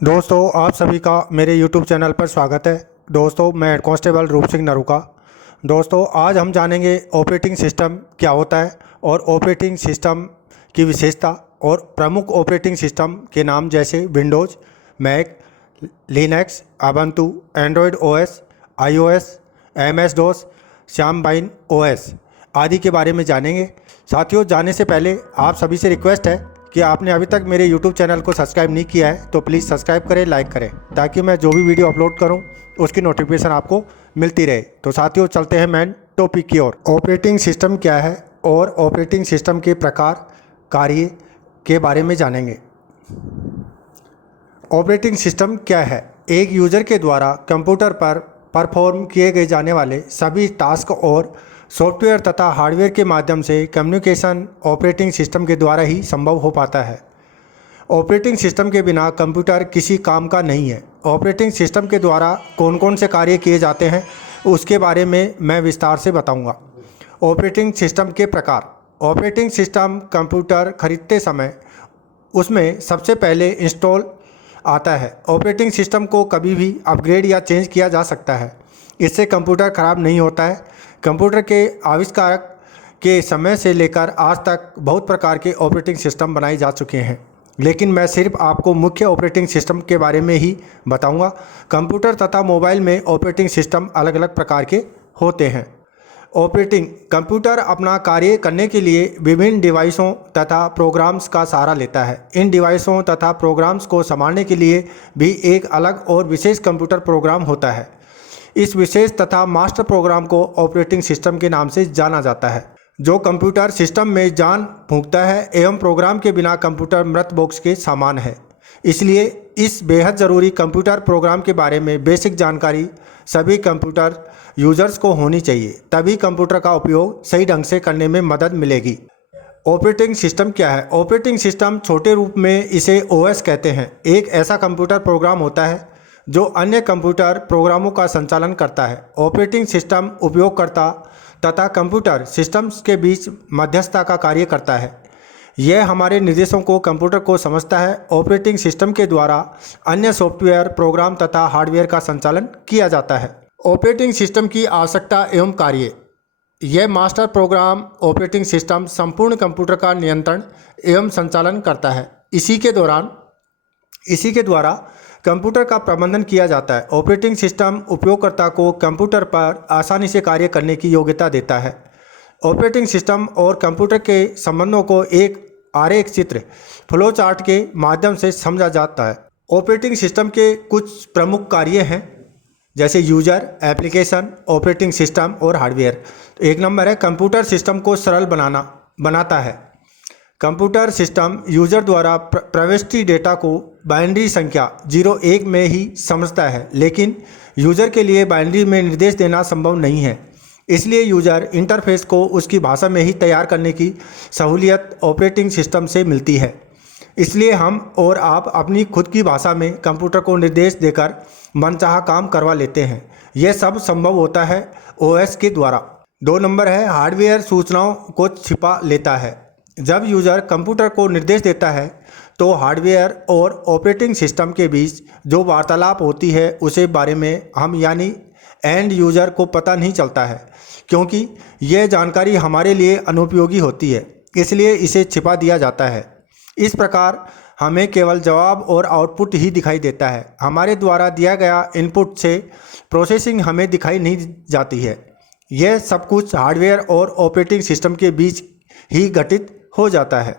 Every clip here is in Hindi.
दोस्तों आप सभी का मेरे YouTube चैनल पर स्वागत है। दोस्तों मैं हेड कांस्टेबल रूप सिंह नरूका। दोस्तों आज हम जानेंगे ऑपरेटिंग सिस्टम क्या होता है और ऑपरेटिंग सिस्टम की विशेषता और प्रमुख ऑपरेटिंग सिस्टम के नाम जैसे Windows, Mac, Linux, Ubuntu, Android OS, iOS, MS DOS, Symbian OS आदि के बारे में जानेंगे। साथियों, जाने से पहले आप सभी से रिक्वेस्ट है कि आपने अभी तक मेरे YouTube चैनल को सब्सक्राइब नहीं किया है तो प्लीज़ सब्सक्राइब करें, लाइक करें, ताकि मैं जो भी वीडियो अपलोड करूं उसकी नोटिफिकेशन आपको मिलती रहे। तो साथियों चलते हैं मेन टॉपिक की ओर। ऑपरेटिंग सिस्टम क्या है और ऑपरेटिंग सिस्टम के प्रकार, कार्य के बारे में जानेंगे। ऑपरेटिंग सिस्टम क्या है? एक यूज़र के द्वारा कंप्यूटर पर परफॉर्म किए गए जाने वाले सभी टास्क और सॉफ्टवेयर तथा हार्डवेयर के माध्यम से कम्युनिकेशन ऑपरेटिंग सिस्टम के द्वारा ही संभव हो पाता है। ऑपरेटिंग सिस्टम के बिना कंप्यूटर किसी काम का नहीं है। ऑपरेटिंग सिस्टम के द्वारा कौन कौन से कार्य किए जाते हैं उसके बारे में मैं विस्तार से बताऊंगा। ऑपरेटिंग सिस्टम के प्रकार। ऑपरेटिंग सिस्टम कंप्यूटर खरीदते समय उसमें सबसे पहले इंस्टॉल आता है। ऑपरेटिंग सिस्टम को कभी भी अपग्रेड या चेंज किया जा सकता है। इससे कंप्यूटर ख़राब नहीं होता है। कंप्यूटर के आविष्कारक के समय से लेकर आज तक बहुत प्रकार के ऑपरेटिंग सिस्टम बनाए जा चुके हैं, लेकिन मैं सिर्फ आपको मुख्य ऑपरेटिंग सिस्टम के बारे में ही बताऊंगा। कंप्यूटर तथा मोबाइल में ऑपरेटिंग सिस्टम अलग अलग प्रकार के होते हैं। ऑपरेटिंग कंप्यूटर अपना कार्य करने के लिए विभिन्न डिवाइसों तथा प्रोग्राम्स का सहारा लेता है। इन डिवाइसों तथा प्रोग्राम्स को संभालने के लिए भी एक अलग और विशेष कंप्यूटर प्रोग्राम होता है। इस विशेष तथा मास्टर प्रोग्राम को ऑपरेटिंग सिस्टम के नाम से जाना जाता है, जो कंप्यूटर सिस्टम में जान फूंकता है एवं प्रोग्राम के बिना कंप्यूटर मृत बॉक्स के समान है। इसलिए इस बेहद ज़रूरी कंप्यूटर प्रोग्राम के बारे में बेसिक जानकारी सभी कंप्यूटर यूजर्स को होनी चाहिए, तभी कंप्यूटर का उपयोग सही ढंग से करने में मदद मिलेगी। ऑपरेटिंग सिस्टम क्या है? ऑपरेटिंग सिस्टम छोटे रूप में इसे ओएस कहते हैं। एक ऐसा कंप्यूटर प्रोग्राम होता है जो अन्य कंप्यूटर प्रोग्रामों का संचालन करता है। ऑपरेटिंग सिस्टम उपयोगकर्ता तथा कंप्यूटर सिस्टम्स के बीच मध्यस्थता का कार्य करता है। यह हमारे निर्देशों को कंप्यूटर को समझता है। ऑपरेटिंग सिस्टम के द्वारा अन्य सॉफ्टवेयर, प्रोग्राम तथा हार्डवेयर का संचालन किया जाता है। ऑपरेटिंग सिस्टम की आवश्यकता एवं कार्य। यह मास्टर प्रोग्राम ऑपरेटिंग सिस्टम संपूर्ण कंप्यूटर का नियंत्रण एवं संचालन करता है। इसी के द्वारा कंप्यूटर का प्रबंधन किया जाता है। ऑपरेटिंग सिस्टम उपयोगकर्ता को कंप्यूटर पर आसानी से कार्य करने की योग्यता देता है। ऑपरेटिंग सिस्टम और कंप्यूटर के संबंधों को एक आरेख चित्र, फ्लो चार्ट के माध्यम से समझा जाता है। ऑपरेटिंग सिस्टम के कुछ प्रमुख कार्य हैं, जैसे यूजर, एप्लीकेशन, ऑपरेटिंग सिस्टम और हार्डवेयर। तो एक नंबर है कंप्यूटर सिस्टम को सरल बनाता है। कंप्यूटर सिस्टम यूजर द्वारा प्रविष्टि डेटा को बाइनरी संख्या 0-1 में ही समझता है, लेकिन यूजर के लिए बाइनरी में निर्देश देना संभव नहीं है। इसलिए यूजर इंटरफेस को उसकी भाषा में ही तैयार करने की सहूलियत ऑपरेटिंग सिस्टम से मिलती है। इसलिए हम और आप अपनी खुद की भाषा में कंप्यूटर को निर्देश देकर मनचाहा काम करवा लेते हैं। यह सब संभव होता है ओएस के द्वारा। 2 नंबर है हार्डवेयर सूचनाओं को छिपा लेता है। जब यूज़र कंप्यूटर को निर्देश देता है तो हार्डवेयर और ऑपरेटिंग सिस्टम के बीच जो वार्तालाप होती है उसे बारे में हम यानी एंड यूज़र को पता नहीं चलता है, क्योंकि यह जानकारी हमारे लिए अनुपयोगी होती है, इसलिए इसे छिपा दिया जाता है। इस प्रकार हमें केवल जवाब और आउटपुट ही दिखाई देता है। हमारे द्वारा दिया गया इनपुट से प्रोसेसिंग हमें दिखाई नहीं जाती है। यह सब कुछ हार्डवेयर और ऑपरेटिंग सिस्टम के बीच ही घटित हो जाता है।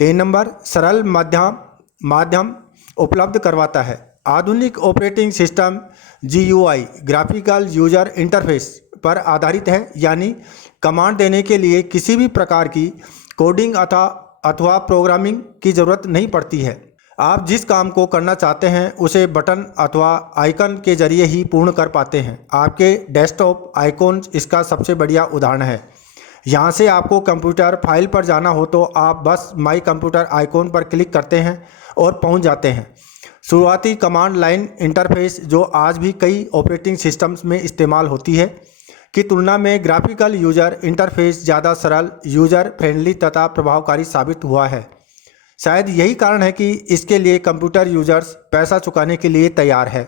3 नंबर सरल माध्यम उपलब्ध करवाता है। आधुनिक operating system GUI graphical user interface पर आधारित है, यानी कमांड देने के लिए किसी भी प्रकार की कोडिंग अथवा प्रोग्रामिंग की ज़रूरत नहीं पड़ती है। आप जिस काम को करना चाहते हैं उसे बटन अथवा आइकन के जरिए ही पूर्ण कर पाते हैं। आपके डेस्कटॉप आइकॉन्स इसका सबसे बढ़िया उदाहरण है। यहाँ से आपको कंप्यूटर फाइल पर जाना हो तो आप बस माई कंप्यूटर आइकॉन पर क्लिक करते हैं और पहुँच जाते हैं। शुरुआती कमांड लाइन इंटरफेस जो आज भी कई ऑपरेटिंग सिस्टम्स में इस्तेमाल होती है की तुलना में ग्राफिकल यूजर इंटरफेस ज़्यादा सरल, यूजर फ्रेंडली तथा प्रभावकारी साबित हुआ है। शायद यही कारण है कि इसके लिए कंप्यूटर यूजर्स पैसा चुकाने के लिए तैयार है।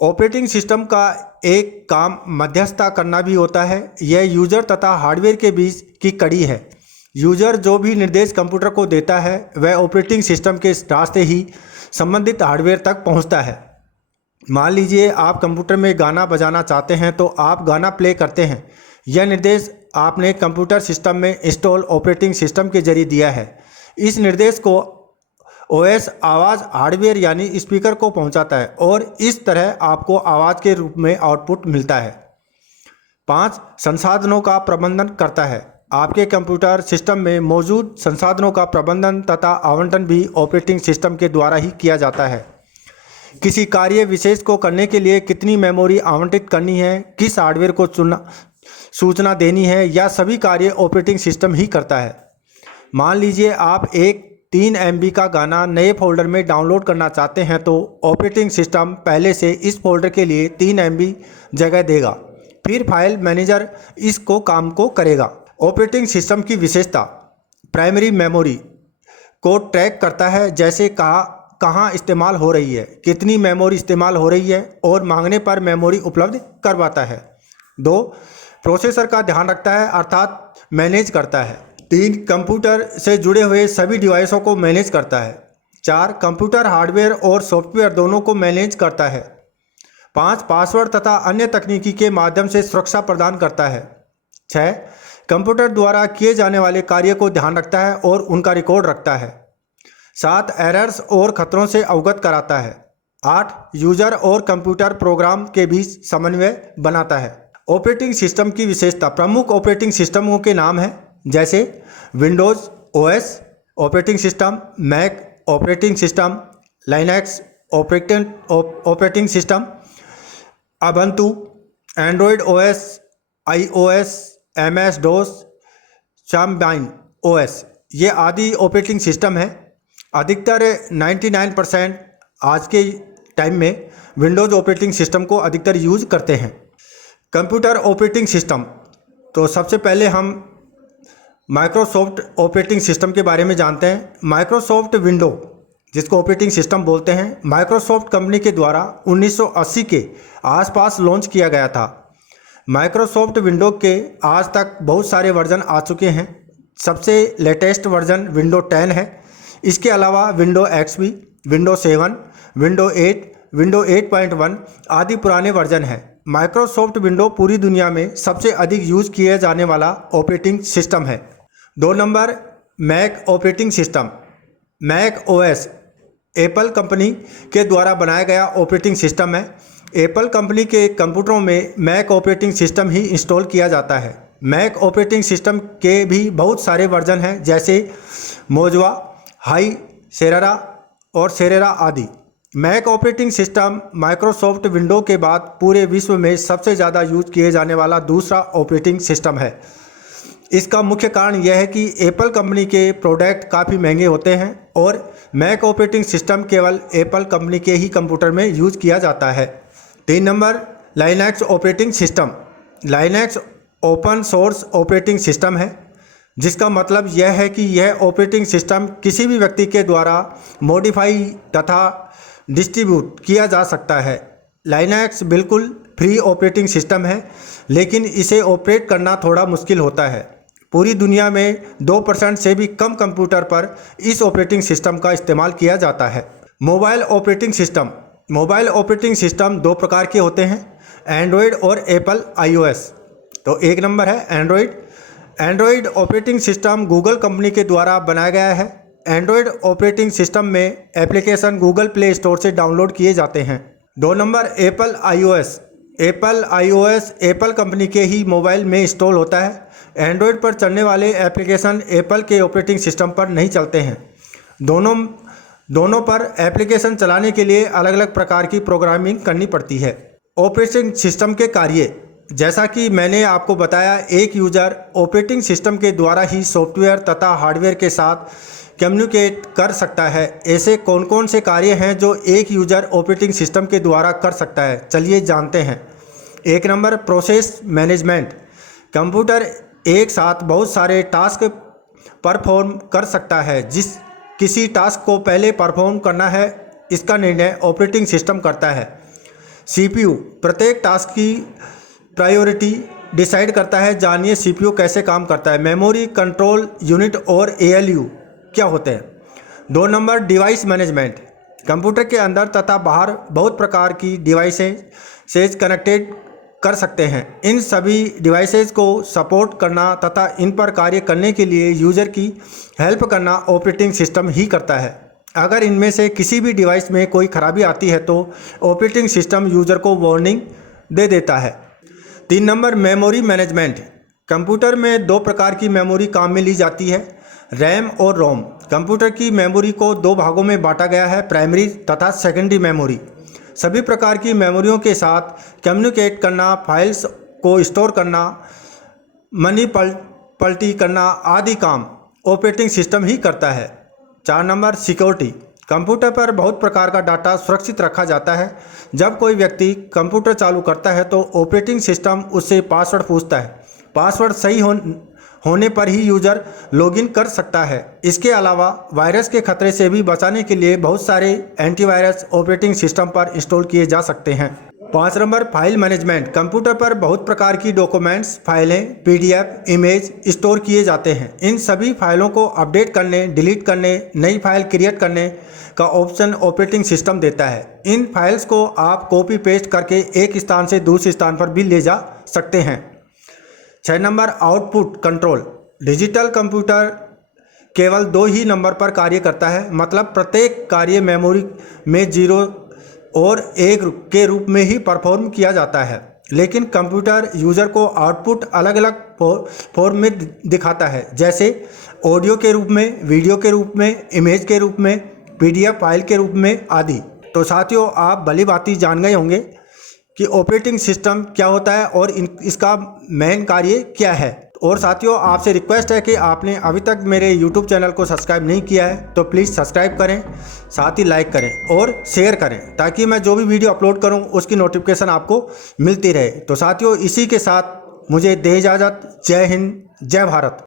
ऑपरेटिंग सिस्टम का एक काम मध्यस्थता करना भी होता है। यह यूजर तथा हार्डवेयर के बीच की कड़ी है। यूजर जो भी निर्देश कंप्यूटर को देता है वह ऑपरेटिंग सिस्टम के रास्ते ही संबंधित हार्डवेयर तक पहुंचता है। मान लीजिए आप कंप्यूटर में गाना बजाना चाहते हैं तो आप गाना प्ले करते हैं। यह निर्देश आपने कंप्यूटर सिस्टम में इंस्टॉल ऑपरेटिंग सिस्टम के जरिए दिया है। इस निर्देश को ओएस आवाज़ हार्डवेयर यानी स्पीकर को पहुंचाता है और इस तरह आपको आवाज़ के रूप में आउटपुट मिलता है। 5. संसाधनों का प्रबंधन करता है। आपके कंप्यूटर सिस्टम में मौजूद संसाधनों का प्रबंधन तथा आवंटन भी ऑपरेटिंग सिस्टम के द्वारा ही किया जाता है। किसी कार्य विशेष को करने के लिए कितनी मेमोरी आवंटित करनी है, किस हार्डवेयर को सूचना देनी है, या सभी कार्य ऑपरेटिंग सिस्टम ही करता है। मान लीजिए आप एक 3 MB का गाना नए फोल्डर में डाउनलोड करना चाहते हैं तो ऑपरेटिंग सिस्टम पहले से इस फोल्डर के लिए 3 MB जगह देगा, फिर फाइल मैनेजर इसको काम को करेगा। ऑपरेटिंग सिस्टम की विशेषता प्राइमरी मेमोरी को ट्रैक करता है, जैसे कहाँ इस्तेमाल हो रही है, कितनी मेमोरी इस्तेमाल हो रही है और मांगने पर मेमोरी उपलब्ध करवाता है। 2. प्रोसेसर का ध्यान रखता है अर्थात मैनेज करता है। 3. कंप्यूटर से जुड़े हुए सभी डिवाइसों को मैनेज करता है। 4. कंप्यूटर हार्डवेयर और सॉफ्टवेयर दोनों को मैनेज करता है। 5. पासवर्ड तथा अन्य तकनीकी के माध्यम से सुरक्षा प्रदान करता है। 6. कंप्यूटर द्वारा किए जाने वाले कार्य को ध्यान रखता है और उनका रिकॉर्ड रखता है। 7. एरर्स और खतरों से अवगत कराता है। 8. यूजर और कंप्यूटर प्रोग्राम के बीच समन्वय बनाता है। ऑपरेटिंग सिस्टम की विशेषता प्रमुख ऑपरेटिंग सिस्टमों के नाम हैं, जैसे Windows OS operating system, Mac operating system, Linux operating system, Ubuntu, Android OS, iOS, MS DOS, Symbian OS, ये आदि ऑपरेटिंग सिस्टम है। अधिकतर 99% आज के टाइम में विंडोज़ ऑपरेटिंग सिस्टम को अधिकतर यूज करते हैं। कंप्यूटर ऑपरेटिंग सिस्टम, तो सबसे पहले हम माइक्रोसॉफ्ट ऑपरेटिंग सिस्टम के बारे में जानते हैं। माइक्रोसॉफ्ट विंडो जिसको ऑपरेटिंग सिस्टम बोलते हैं, माइक्रोसॉफ्ट कंपनी के द्वारा 1980 के आसपास लॉन्च किया गया था। माइक्रोसॉफ्ट विंडो के आज तक बहुत सारे वर्जन आ चुके हैं। सबसे लेटेस्ट वर्जन विंडो 10 है। इसके अलावा window XP, window 7, window 8, window 8.1 आदि पुराने वर्जन हैं। माइक्रोसॉफ्ट विंडो पूरी दुनिया में सबसे अधिक यूज किया जाने वाला ऑपरेटिंग सिस्टम है। 2 number Mac operating system. Mac OS Apple company के द्वारा बनाया गया ऑपरेटिंग सिस्टम है। एप्पल कंपनी के कंप्यूटरों में मैक ऑपरेटिंग सिस्टम ही इंस्टॉल किया जाता है। मैक ऑपरेटिंग सिस्टम के भी बहुत सारे वर्जन हैं, जैसे मोजवा, हाई, सेरेरा और सेरेरा आदि। Mac operating system Microsoft window के बाद पूरे विश्व में सबसे ज़्यादा यूज किए जाने वाला दूसरा ऑपरेटिंग सिस्टम है। इसका मुख्य कारण यह है कि एप्पल कंपनी के प्रोडक्ट काफ़ी महंगे होते हैं और मैक ऑपरेटिंग सिस्टम केवल एप्पल कंपनी के ही कंप्यूटर में यूज किया जाता है। 3 number Linux operating system. Linux open source operating system है, जिसका मतलब यह है कि यह ऑपरेटिंग सिस्टम किसी भी व्यक्ति के द्वारा मॉडिफाई तथा डिस्ट्रीब्यूट किया जा सकता है। लाइनक्स बिल्कुल फ्री ऑपरेटिंग सिस्टम है, लेकिन इसे ऑपरेट करना थोड़ा मुश्किल होता है। पूरी दुनिया में 2% से भी कम कंप्यूटर पर इस ऑपरेटिंग सिस्टम का इस्तेमाल किया जाता है। Mobile operating system. Mobile operating system 2 प्रकार के होते हैं, एंड्रॉयड और एप्पल iOS। तो 1 नंबर है Android. Android operating system Google company के द्वारा बनाया गया है। एंड्रॉयड ऑपरेटिंग सिस्टम में एप्लीकेशन गूगल प्ले स्टोर से डाउनलोड किए जाते हैं। 2 number Apple iOS। Apple iOS Apple company के ही मोबाइल में इंस्टॉल होता है। एंड्रॉयड पर चलने वाले एप्लीकेशन एप्पल के ऑपरेटिंग सिस्टम पर नहीं चलते हैं। दोनों पर एप्लीकेशन चलाने के लिए अलग अलग प्रकार की प्रोग्रामिंग करनी पड़ती है। ऑपरेटिंग सिस्टम के कार्य, जैसा कि मैंने आपको बताया, एक यूजर ऑपरेटिंग सिस्टम के द्वारा ही सॉफ्टवेयर तथा हार्डवेयर के साथ कम्युनिकेट कर सकता है। ऐसे कौन कौन से कार्य हैं जो एक यूजर ऑपरेटिंग सिस्टम के द्वारा कर सकता है, चलिए जानते हैं। 1 नंबर प्रोसेस मैनेजमेंट। कंप्यूटर एक साथ बहुत सारे टास्क परफॉर्म कर सकता है, किसी टास्क को पहले परफॉर्म करना है, इसका निर्णय ऑपरेटिंग सिस्टम करता है। सीपीयू प्रत्येक टास्क की प्रायोरिटी डिसाइड करता है। जानिए सीपीयू कैसे काम करता है। मेमोरी कंट्रोल यूनिट और एएलयू क्या होते हैं। 2 नंबर डिवाइस मैनेजमेंट। कंप्यूटर के अंदर तथा बाहर बहुत प्रकार की डिवाइसेज कनेक्टेड कर सकते हैं। इन सभी डिवाइसेज को सपोर्ट करना तथा इन पर कार्य करने के लिए यूज़र की हेल्प करना ऑपरेटिंग सिस्टम ही करता है। अगर इनमें से किसी भी डिवाइस में कोई खराबी आती है तो ऑपरेटिंग सिस्टम यूज़र को वार्निंग दे देता है। 3 नंबर मेमोरी मैनेजमेंट। कंप्यूटर में 2 प्रकार की मेमोरी काम में ली जाती है, रैम और रोम। कंप्यूटर की मेमोरी को 2 भागों में बांटा गया है, प्राइमरी तथा सेकेंडरी मेमोरी। सभी प्रकार की मेमोरियों के साथ कम्युनिकेट करना, फाइल्स को स्टोर करना, मनी पलटी करना आदि काम ऑपरेटिंग सिस्टम ही करता है। 4 नंबर सिक्योरिटी। कंप्यूटर पर बहुत प्रकार का डाटा सुरक्षित रखा जाता है। जब कोई व्यक्ति कंप्यूटर चालू करता है तो ऑपरेटिंग सिस्टम उससे पासवर्ड पूछता है। पासवर्ड सही होने पर ही यूज़र लॉगिन कर सकता है। इसके अलावा वायरस के खतरे से भी बचाने के लिए बहुत सारे एंटीवायरस ऑपरेटिंग सिस्टम पर इंस्टॉल किए जा सकते हैं। 5 नंबर फाइल मैनेजमेंट। कंप्यूटर पर बहुत प्रकार की डॉक्यूमेंट्स, फाइलें, पीडीएफ, इमेज स्टोर किए जाते हैं। इन सभी फाइलों को अपडेट करने, डिलीट करने, नई फाइल क्रिएट करने का ऑप्शन ऑपरेटिंग सिस्टम देता है। इन फाइल्स को आप कॉपी पेस्ट करके एक स्थान से दूसरे स्थान पर भी ले जा सकते हैं। 6 number output control. Digital computer केवल 2 ही नंबर पर कार्य करता है, मतलब प्रत्येक कार्य मेमोरी में 0 और 1 के रूप में ही परफॉर्म किया जाता है। लेकिन कंप्यूटर यूज़र को आउटपुट अलग अलग फॉर्म में दिखाता है, जैसे ऑडियो के रूप में, वीडियो के रूप में, इमेज के रूप में, पीडीएफ फाइल के रूप में आदि। तो साथियों, आप भली भांति जान गए होंगे कि ऑपरेटिंग सिस्टम क्या होता है और इसका मेन कार्य क्या है। और साथियों, आपसे रिक्वेस्ट है कि आपने अभी तक मेरे YouTube चैनल को सब्सक्राइब नहीं किया है तो प्लीज़ सब्सक्राइब करें, साथ ही लाइक करें और शेयर करें, ताकि मैं जो भी वीडियो अपलोड करूं उसकी नोटिफिकेशन आपको मिलती रहे। तो साथियों, इसी के साथ मुझे दे इजाज़त। जय हिंद, जय भारत।